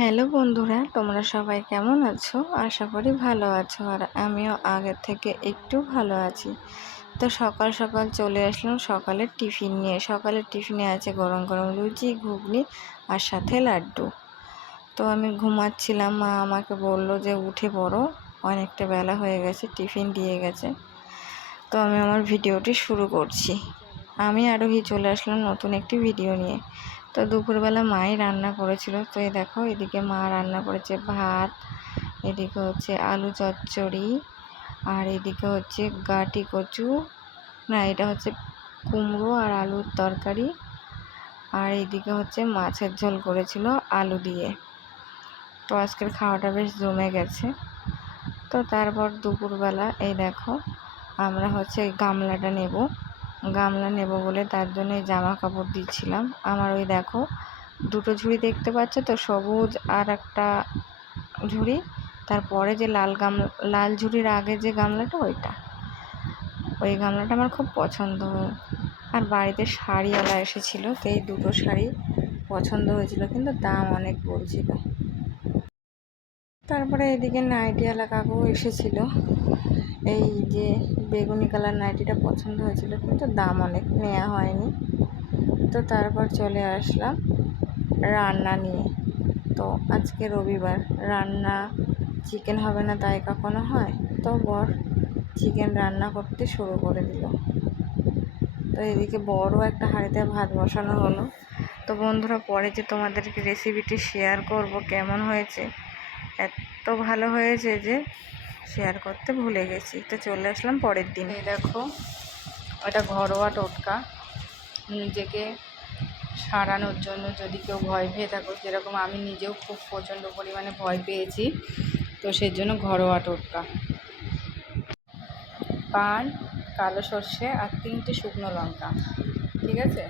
Hello বন্ধুরা, তোমরা সবাই কেমন আছো? আশা করি ভালো আছো, আর আমিও আগের থেকে একটু ভালো আছি। তো সকাল সকাল চলে আসলাম সকালের টিফিন নিয়ে। সকালের টিফিনে আছে গরম গরম লুচি, ঘুগনি আর সাথে লাড্ডু। তো আমি ঘুমাচ্ছিলাম, মা আমাকে বলল যে উঠে পড়ো, অনেকটা বেলা হয়ে গেছে, টিফিন দিয়ে গেছে। তো আমি আমার ভিডিওটি শুরু করছি। আমি আরোহী চলে আসলাম নতুন একটি ভিডিও নিয়ে। তো দুপুরবেলা মাই রান্না করেছিল। তো এই দেখো, এদিকে মা রান্না করেছে ভাত, এদিকে হচ্ছে আলু চচ্চড়ি, আর এদিকে হচ্ছে গাটি কচু, না এটা হচ্ছে কুমড়ো আর আলুর তরকারি, আর এইদিকে হচ্ছে মাছের ঝোল করেছিল আলু দিয়ে। তো আজকের খাওয়াটা বেশ জমে গেছে। তো তারপর দুপুরবেলা এই দেখো, আমরা হচ্ছে গামলাটা নেব বলে তার জন্য জামা কাপড় দিচ্ছিলাম। আমার ওই দেখো দুটো ঝুড়ি দেখতে পাচ্ছ তো, সবুজ আর একটা ঝুড়ি, তারপরে যে লাল ঝুড়ির আগে যে গামলাটা, ওই গামলাটা আমার খুব পছন্দ হয়। আর বাড়িতে শাড়িওয়ালা এসেছিল, তো এই দুটো শাড়ি পছন্দ হয়েছিল, কিন্তু দাম অনেক বলছিল। তারপরে এদিকে নাইটিওয়ালা কাকু এসেছিল, এই যে বেগুনি কালার নাইটিটা পছন্দ হয়েছিল, কিন্তু দাম অনেক, নেওয়া হয়নি। তো তারপর চলে আসলাম রান্না নিয়ে। তো আজকে রবিবার, রান্না চিকেন হবে না তাই কখনো হয়? তো বর চিকেন রান্না করতে শুরু করে দিল। তো এদিকে বড় একটা হাঁড়িতে ভাত বসানো হলো। তো বন্ধুরা, পরে যে তোমাদেরকে রেসিপিটি শেয়ার করব কেমন হয়েছে, এত ভালো হয়েছে যে শেয়ার করতে ভুলে গেছি। তো চলে আসলাম পরের দিন। এই দেখো, এটা ঘরোয়া টোটকা, নিজেকে সারানোর জন্য। যদি কেউ ভয় পেয়ে থাকো, যেরকম আমি নিজেও খুব প্রচণ্ড পরিমাণে ভয় পেয়েছি, তো সেই জন্য ঘরোয়া টোটকা: পান, কালো সর্ষে আর 3টে শুকনো লঙ্কা, ঠিক আছে?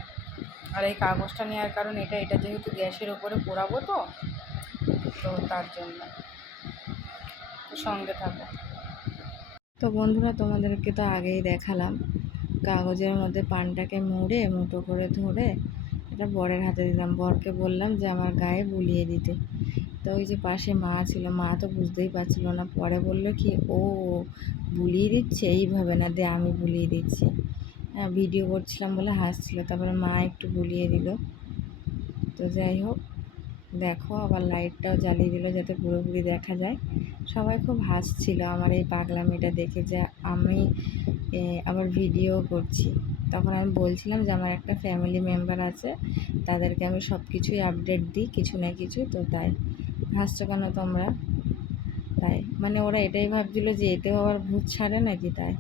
আর এই কাগজটা নেওয়ার কারণ এটা যেহেতু গ্যাসের ওপরে পোড়াবো, তো তার জন্য সঙ্গে থাকো। তো বন্ধুরা, তোমাদেরকে তো আগেই দেখালাম, কাগজের মধ্যে পানটাকে মুড়ে মুঠো করে ধরে এটা বরের হাতে দিলাম। বরকে বললাম যে আমার গায়ে বুলিয়ে দিতে। তো ওই যে পাশে মা ছিল, মা তো বুঝতেই পারছিল না। পরে বললো কি, ও বুলিয়ে দিচ্ছে এইভাবে, না দে আমি বুলিয়ে দিচ্ছি। হ্যাঁ, ভিডিও করছিলাম বলে হাসছিল। তারপরে মা একটু বুলিয়ে দিল। তো যাই হোক, দেখো আবার লাইটটাও জ্বালিয়ে দিল যাতে পুরোপুরি দেখা যায়। সবাই খুব হাসছিল আমার এই পাগলামিটা দেখে, যে আমি আবার ভিডিও করছি। তখন আমি বলছিলাম যে আমার একটা ফ্যামিলি মেম্বার আছে, তাদেরকে আমি সব কিছুই আপডেট দিই কিছু না কিছু। তো তাই হাসছো কেন তোমরা? তাই মানে ওরা এটাই ভাবছিল যে এতেও আবার ভূত ছাড়ে নাকি, তাই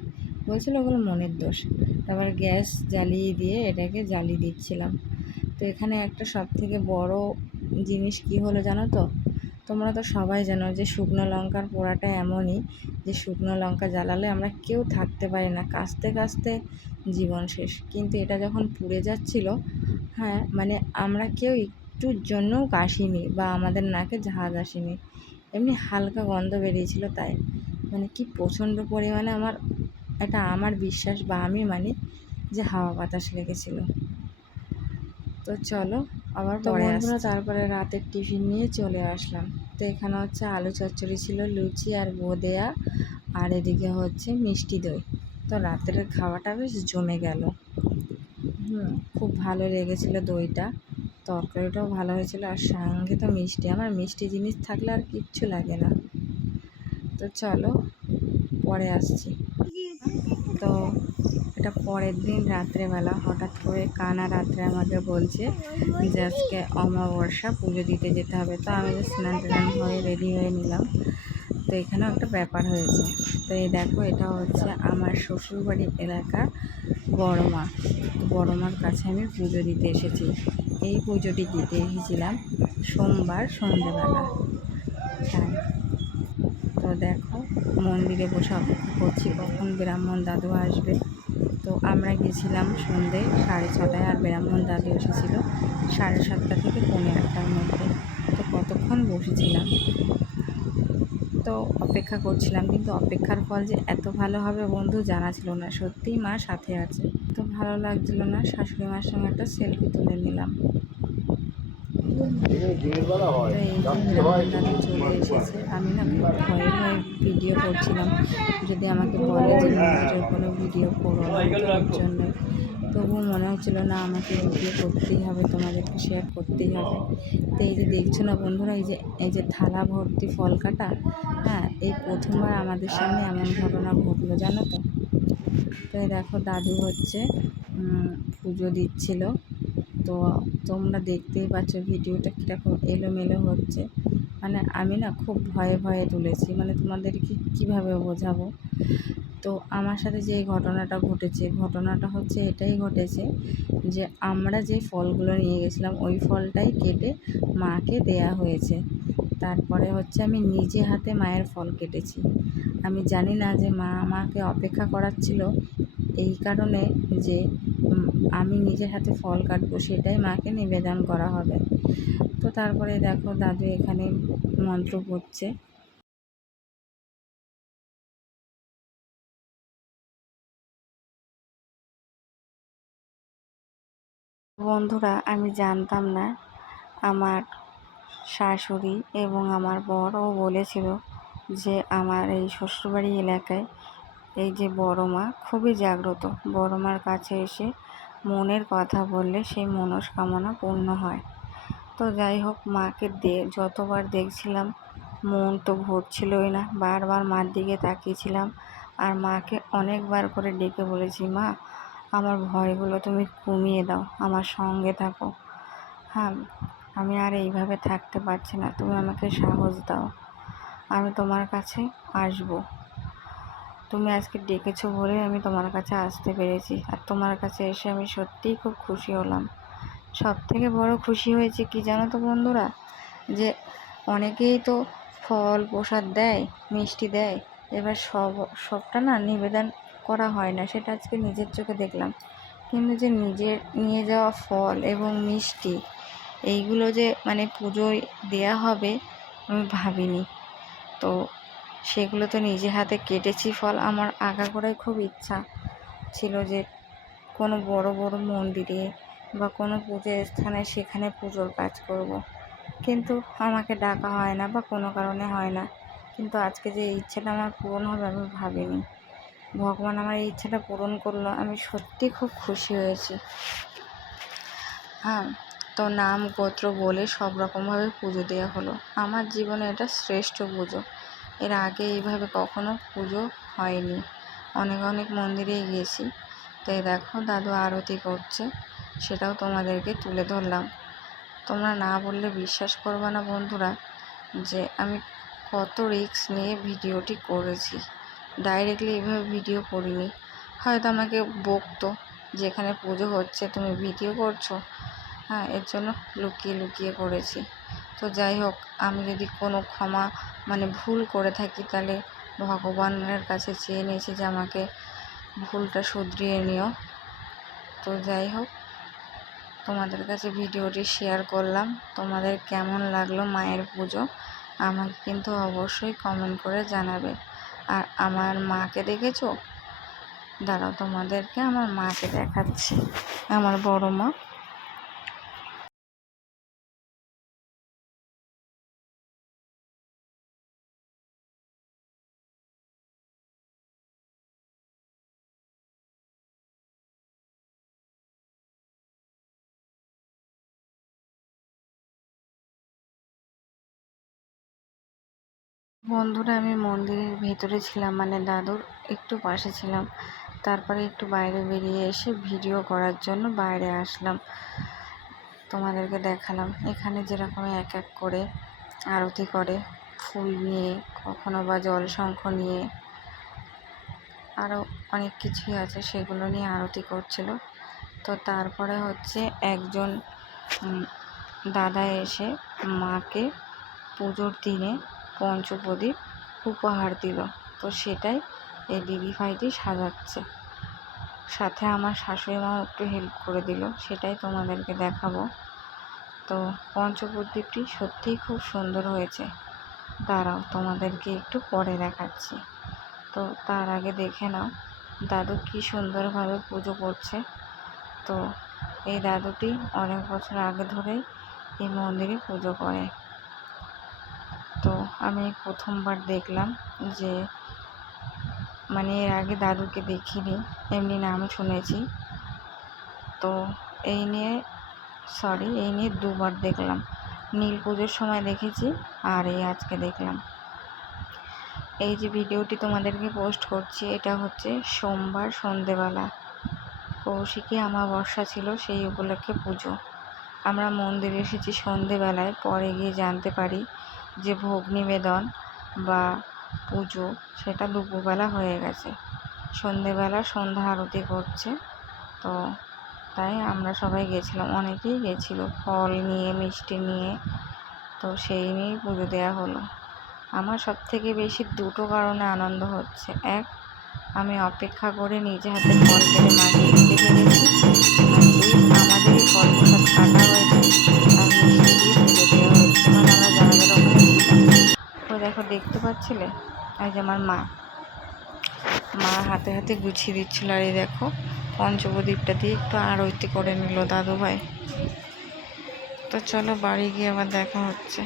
বলছিল ওগুলো মনের দোষ। তারপর গ্যাস জ্বালিয়ে দিয়ে এটাকে জ্বালিয়ে দিচ্ছিলাম। তো এখানে একটা সবথেকে বড় জিনিস কি হলো জানো তো? তোমরা তো সবাই জানো যে শুকনো লঙ্কার পোড়াটা এমনই, যে শুকনো লঙ্কা জ্বালালে আমরা কেউ থাকতে পারি না, কাস্তে কাস্তে জীবন শেষ। কিন্তু এটা যখন পুড়ে যাচ্ছিল, হ্যাঁ মানে আমরা কেউ একটুর জন্যও কাশিনি বা আমাদের নাকে ঝাঁজ আসেনি, এমনি হালকা গন্ধ বেরিয়েছিল। তাই মানে কি প্রচণ্ড পরিমাণে আমার বিশ্বাস বা আমি মানি যে হাওয়া বাতাস লেগেছিল। তো চলো আবার পরে আসছি। তারপরে রাতের টিফিন নিয়ে চলে আসলাম। তো এখানে হচ্ছে আলু চচ্চড়ি ছিল, লুচি আর বোঁদেয়া, আর এদিকে হচ্ছে মিষ্টি দই। তো রাতের খাওয়াটা বেশ জমে গেল। খুব ভালো লেগেছিল দইটা, তরকারিটাও ভালো হয়েছিল, আর সঙ্গে তো মিষ্টি। আমার মিষ্টি জিনিস থাকলে আর কিচ্ছু লাগে না। তো চলো পরে আসছি। তো এটা পরের দিন রাত্রেবেলা হঠাৎ করে কানা রাত্রে আমাকে বলছে যে আজকে অমাবস্যা, পুজো দিতে যেতে হবে। তো আমি যে স্নান টান হয়ে রেডি হয়ে নিলাম। তো এখানেও একটা ব্যাপার হয়েছে। তো এই দেখো, এটা হচ্ছে আমার শ্বশুরবাড়ির এলাকা বড় মা। তো বড় মার কাছে আমি পুজো দিতে এসেছি। এই পুজোটি দিতে এসেছিলাম সোমবার সন্ধেবেলা। তাই তো দেখো, মন্দিরে বসে অপেক্ষা করছি কখন ব্রাহ্মণ দাদু আসবে। তো আমরা গেছিলাম সন্ধ্যে 6:30, আর ব্রাহ্মণ দাদু এসেছিল 7:30 থেকে 8:45 মধ্যে। তো কতক্ষণ বসেছিলাম, তো অপেক্ষা করছিলাম, কিন্তু অপেক্ষার ফল যে এত ভালো হবে বন্ধু জানা ছিল না। সত্যিই মা সাথে আছে, তো ভালো লাগছিল না। শাশুড়ি মার সঙ্গে একটা সেলফি তুলে নিলাম। তো এই যে আমার দাদু চলে এসেছে। আমি না খুব ভয়ে ভয়ে ভিডিও করছিলাম, যদি আমাকে বলে যে মন্দিরের কোনো ভিডিও করো না, তার জন্য তবুও মনে হচ্ছিল না আমাকে ভিডিও করতেই হবে, তোমাদেরকে শেয়ার করতেই হবে। তো এই যে দেখছো না বন্ধুরা, এই যে থালা ভর্তি ফল কাটা, হ্যাঁ, এই প্রথমবার আমাদের সামনে এমন ঘটনা ঘটলো, জানো তো। তো এই দেখো দাদু হচ্ছে পুজো দিচ্ছিল। তো তোমরা দেখতেই পাচ্ছ ভিডিওটা কীরকম এলোমেলো হচ্ছে। মানে আমি না খুব ভয়ে ভয়ে তুলেছি, মানে তোমাদেরকে কীভাবে বোঝাবো। তো আমার সাথে যে ঘটনাটা ঘটেছে, ঘটনাটা হচ্ছে এটাই ঘটেছে যে আমরা যে ফলগুলো নিয়ে গেছিলাম ওই ফলটাই কেটে মাকে দেয়া হয়েছে। তারপরে হচ্ছে আমি নিজে হাতে মায়ের ফল কেটেছি। আমি জানি না যে মা আমাকে অপেক্ষা করাচ্ছিল এই কারণে যে আমি নিজের হাতে ফল কাটবো, সেটাই মাকে নিবেদন করা হবে। তো তারপরে দেখো দাদু এখানে মন্ত্র পড়ছে। বন্ধুরা, আমি জানতাম না, আমার শাশুড়ি এবং আমার বরও বলেছিল যে আমার এই শ্বশুরবাড়ি এলাকায় এই যে বড় মা খুবই জাগ্রত। বড় মার কাছে এসে মনের কথা বললে সেই মনস্কামনা পূর্ণ হয়। তো যাই হোক, মাকে যতবার দেখছিলাম মন তো ভরছিলই না, বারবার মার দিকে তাকিয়েছিলাম। আর মাকে অনেকবার করে ডেকে বলেছি, মা আমার ভয়গুলো তুমি কমিয়ে দাও, আমার সঙ্গে থাকো। হ্যাঁ, আমি আর এইভাবে থাকতে পারছি না, তুমি আমাকে সাহস দাও, আমি তোমার কাছে আসব। তুমি আজকে ডেকেছো বলে আমি তোমার কাছে আসতে পেরেছি। আর তোমার কাছে এসে আমি সত্যিই খুব খুশি হলাম। সবথেকে বড় খুশি হয়েছে কি জানো তো বন্ধুরা, যে অনেকেই তো ফল প্রসাদ দেয়, মিষ্টি দেয়, এবার সবটা না নিবেদন করা হয় না, সেটা আজকে নিজের চোখে দেখলাম। কিন্তু যে নিজের নিয়ে যাওয়া ফল এবং মিষ্টি এইগুলো যে মানে পুজোয় দেয়া হবে আমি ভাবিনি। তো সেগুলো তো নিজে হাতে কেটেছি ফল। আমার আগাগোড়াই খুব ইচ্ছা ছিল যে কোনো বড় বড় মন্দিরে বা কোনো পুজোর স্থানে সেখানে পুজোর কাজ করব। কিন্তু আমাকে ডাকা হয় না বা কোনো কারণে হয় না। কিন্তু আজকে যে ইচ্ছেটা আমার পূরণ হবে আমি ভাবিনি। ভগবান আমার এই ইচ্ছাটা পূরণ করলো, আমি সত্যি খুব খুশি হয়েছি। হ্যাঁ, তো নাম গোত্র বলে সব রকমভাবে পুজো দেওয়া হলো। আমার জীবনে এটা শ্রেষ্ঠ পুজো। এর আগে এইভাবে কখনো পুজো হয়নি। অনেক অনেক মন্দিরেই গেছি। তো এই দেখো দাদু আরতি করছে, সেটাও তোমাদেরকে তুলে ধরলাম। তোমরা না বললে বিশ্বাস করবে না বন্ধুরা যে আমি কত রিস্ক নিয়ে ভিডিওটি করেছি। ডাইরেক্টলি এইভাবে ভিডিও করিনি। হয়তো আমাকে বকতো, যেখানে পুজো হচ্ছে তুমি ভিডিও করছো, হ্যাঁ, এর জন্য লুকিয়ে লুকিয়ে করেছি। তো যাই হোক, আমি যদি কোনো ক্ষমা মানে ভুল করে থাকি তাহলে ভগবানের কাছে চেয়ে নিয়েছি যে আমাকে ভুলটা শুধরিয়ে নিও। তো যাই হোক, তোমাদের কাছে ভিডিওটি শেয়ার করলাম। তোমাদের কেমন লাগলো মায়ের পুজো আমাকে কিন্তু অবশ্যই কমেন্ট করে জানাবে। আর আমার মাকে দেখেছো? দাঁড়াও, তোমাদেরকে আমার মাকে দেখাচ্ছি, আমার বড় মা। বন্ধুরা, আমি মন্দিরের ভেতরে ছিলাম, মানে দাদুর একটু পাশে ছিলাম। তারপরে একটু বাইরে বেরিয়ে এসে ভিডিও করার জন্য বাইরে আসলাম। তোমাদেরকে দেখালাম এখানে যেরকম এক এক করে আরতি করে, ফুল নিয়ে, কখনো বা জল শঙ্খ নিয়ে, আরও অনেক কিছুই আছে, সেগুলো নিয়ে আরতি করছিল। তো তারপরে হচ্ছে একজন দাদা এসে মাকে পুজোর দিনে পঞ্চপ্রদীপ উপহার দিল। তো সেটাই এই দিদিভাইটি সাজাচ্ছে। সাথে আমার শাশুড়ি মাও একটু হেল্প করে দিল, সেটাই তোমাদেরকে দেখাবো। তো পঞ্চপ্রদীপটি সত্যিই খুব সুন্দর হয়েছে। দাঁড়াও, তোমাদেরকে একটু পরে দেখাচ্ছি। তো তার আগে দেখে নাও দাদু কি সুন্দরভাবে পুজো করছে। তো এই দাদুটি অনেক বছর আগে ধরেই এই মন্দিরে পুজো করে। তো আমি প্রথমবার দেখলাম যে মানে এর আগে দাদুকে দেখিনি, এমনি নাম শুনেছি। তো এই নিয়ে দুবার দেখলাম। নীল পুজোর সময় দেখেছি আর এই আজকে দেখলাম। এই যে ভিডিওটি তোমাদেরকে পোস্ট করছি এটা হচ্ছে সোমবার সন্ধেবেলা, কৌশিকী অমাবস্যা ছিল, সেই উপলক্ষে পুজো। আমরা মন্দিরে এসেছি সন্ধেবেলায়, পরে গিয়ে জানতে পারি যে ভোগ নিবেদন বা পুজো সেটা দুপুরবেলা হয়ে গেছে। সন্ধেবেলা সন্ধ্যা আরতি করছে, তো তাই আমরা সবাই গেছিলাম, অনেকেই গেছিলো ফল নিয়ে মিষ্টি নিয়ে। তো সেই নিয়েই পুজো দেওয়া হলো। আমার সবথেকে বেশি দুটো কারণে আনন্দ হচ্ছে। এক, আমি অপেক্ষা করে নিজে হাতে ফল কেটে মাকে দিতে পেরেছি। আর দুই, আমাদের এই ফল প্রসাদ কাটা হয়েছে আর মিষ্টি দিয়ে পুজো দেওয়া হয়েছে, মানে আমরা যারা যারা ওখানে ছিলাম। তো দেখো, দেখতে পাচ্ছিলে এই যে আমার মা হাতে হাতে গুছিয়ে দিচ্ছিল। আর এই দেখো পঞ্চপ্রদীপটা দিয়ে একটু আরতি করে নিল দাদু ভাই। তো চলো বাড়ি গিয়ে আবার দেখা হচ্ছে।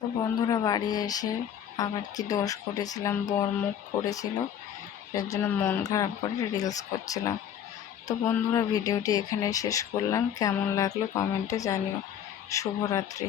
তো বন্ধুরা, বাড়ি এসে আবার কি দোষ করেছিলাম, বর মুখ করেছিল, এর জন্য মন খারাপ করে রিলস করছিলাম। তো বন্ধুরা, ভিডিওটি এখানেই শেষ করলাম। কেমন লাগলো কমেন্টে জানিও। শুভরাত্রি।